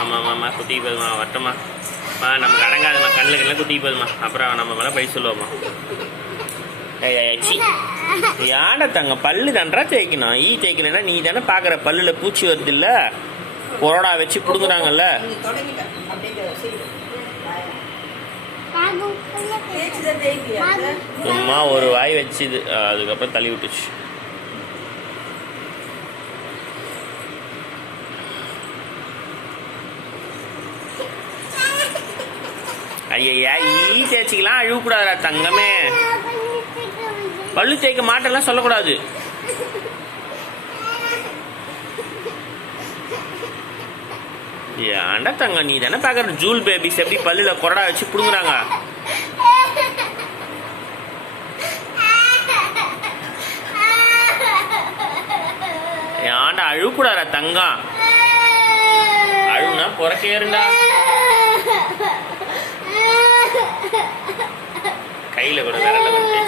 ஆமாம் ஆமாம்மா குட்டிக்கு போதுமா வட்டமா நமக்கு அடங்காதுமா கண்ணுல குட்டிக்கு போதுமா அப்புறம் நம்ம மேலே பை சொல்லுவோம்மா. யானை தங்க பல்லு தான்றா தேய்க்கணும். தேய்க்கணும்னா நீ தானே பார்க்குற பல்லில் பூச்சி வருது இல்லை கொரோடா வச்சு பிடுங்குறாங்கல்ல. சும்மா ஒரு வாய் வச்சுது அதுக்கப்புறம் தள்ளி விட்டுச்சு. ஐயா தேய்ச்சிக்கலாம் அழுவக்கூடாதா தங்கமே. பல்லு தேய்க்க மாட்டெல்லாம் சொல்லக்கூடாது. ஏன்டா தங்க நீ தானே பார்க்குற ஜூல் பேபிஸ் எப்படி பல்லுல கொரடா வச்சு பிடுங்குறாங்க. ஏன்டா அழுவக்கூடாதா தங்கம். அழுவுனா புறக்கேருண்டா. கையில் கூட விரல வந்து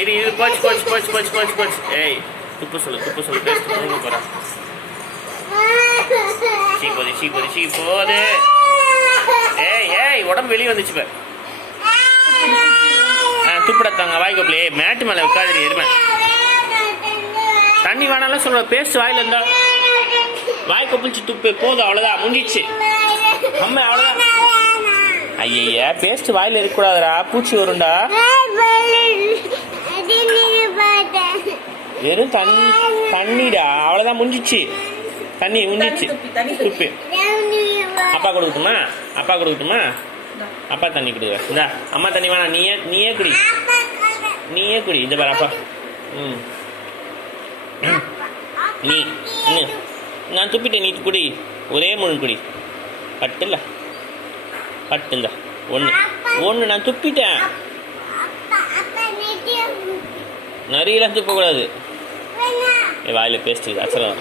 இது போச்சு போச்சு போச்சு போச்சு போச்சு போச்சு. ஏய் துப்பு சொல்லு பேஸ்ட் பண்ணுங்க போற. சீ போது. ஏய் உடம்பு வெளியே வந்துச்சு பார். துப்புடத்தாங்க வாய் கொப்பளே மேட்டு மேலே உட்காது எருமை. தண்ணி வேணாலும் சொல்ற பேஸ்ட் வாயில இருந்தா வாய் கொப்பிச்சு துப்பு போதும் அவ்வளோதான் முடிஞ்சிச்சு. அம்மா அவ்வளோதான். ஐயா பேஸ்ட் வாயில இருக்கக்கூடாதுடா பூச்சி வரும்டா. வெறும் தண்ணிடா அவ்வளோதான் முடிஞ்சிச்சு. தண்ணி முடிஞ்சிச்சு துப்பு. அப்பா கொடுக்கட்டுமா அப்பா தண்ணி கொடுக்குற. இந்தா அம்மா தண்ணி வேணாம் நீயே குடி இந்த பாரு அப்பா. நீ நான் துப்பிட்டேன் நீ குடி ஒரே முழு குடி. பட்டுந்தா ஒன்று நான் துப்பிட்டேன். நிறையலாம் துப்பக்கூடாது. வாயில் பேஸ்ட் அசரம்.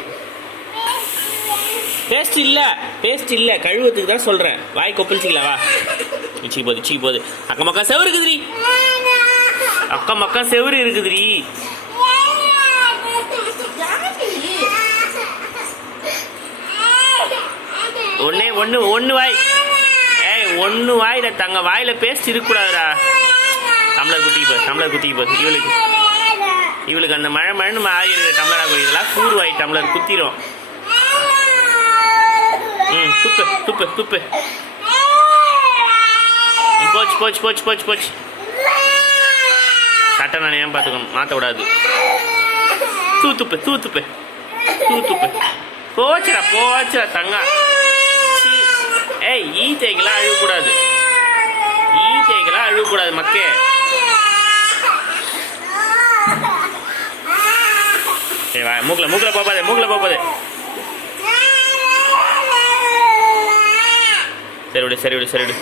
பேஸ்ட் இல்லை கழுவத்துக்கு தான் சொல்கிறேன். வாய் கொப்பளிச்சிக்கலாம் வா. சீ போது அக்கம் மக்கா செவரு இருக்குதுரி. அக்கம் மக்கா செவரு இருக்குதுரி. ஒன்று வாய். ஒன்று வாயில தங்க வாயில பேஸ்ட் இருக்கக்கூடாதுடா. டம்ளர் குத்திக்கு போகுது இவளுக்கு அந்த மழைன்னு ஆகிடுது. டம்ளராக போய் இதெல்லாம் கூறு வாய் டம்ளர் குத்திரும். துப்பு போச்சு. சட்டை நான் ஏன் பார்த்துக்கணும் மாற்ற விடாது. தூத்துப்பு போச்சுடா தங்க. தேய்க்கலாம் அழுவக்கூடாது மக்கே. மூக்கில் போகாது. சரி விடு.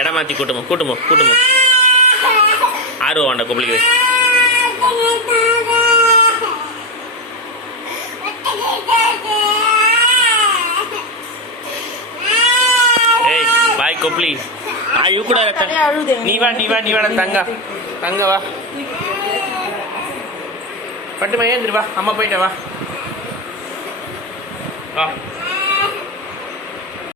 இடம் மாற்றி கூட்டுமோ ஆர்வம் வேண்டாம் கொப்பளிக்குது. பாய் கொப்பளி அழுக்கூடாது. நீ வாடா தங்க வா. பட்டுமா ஏந்திரு வா. அம்மா போயிட்டா வா.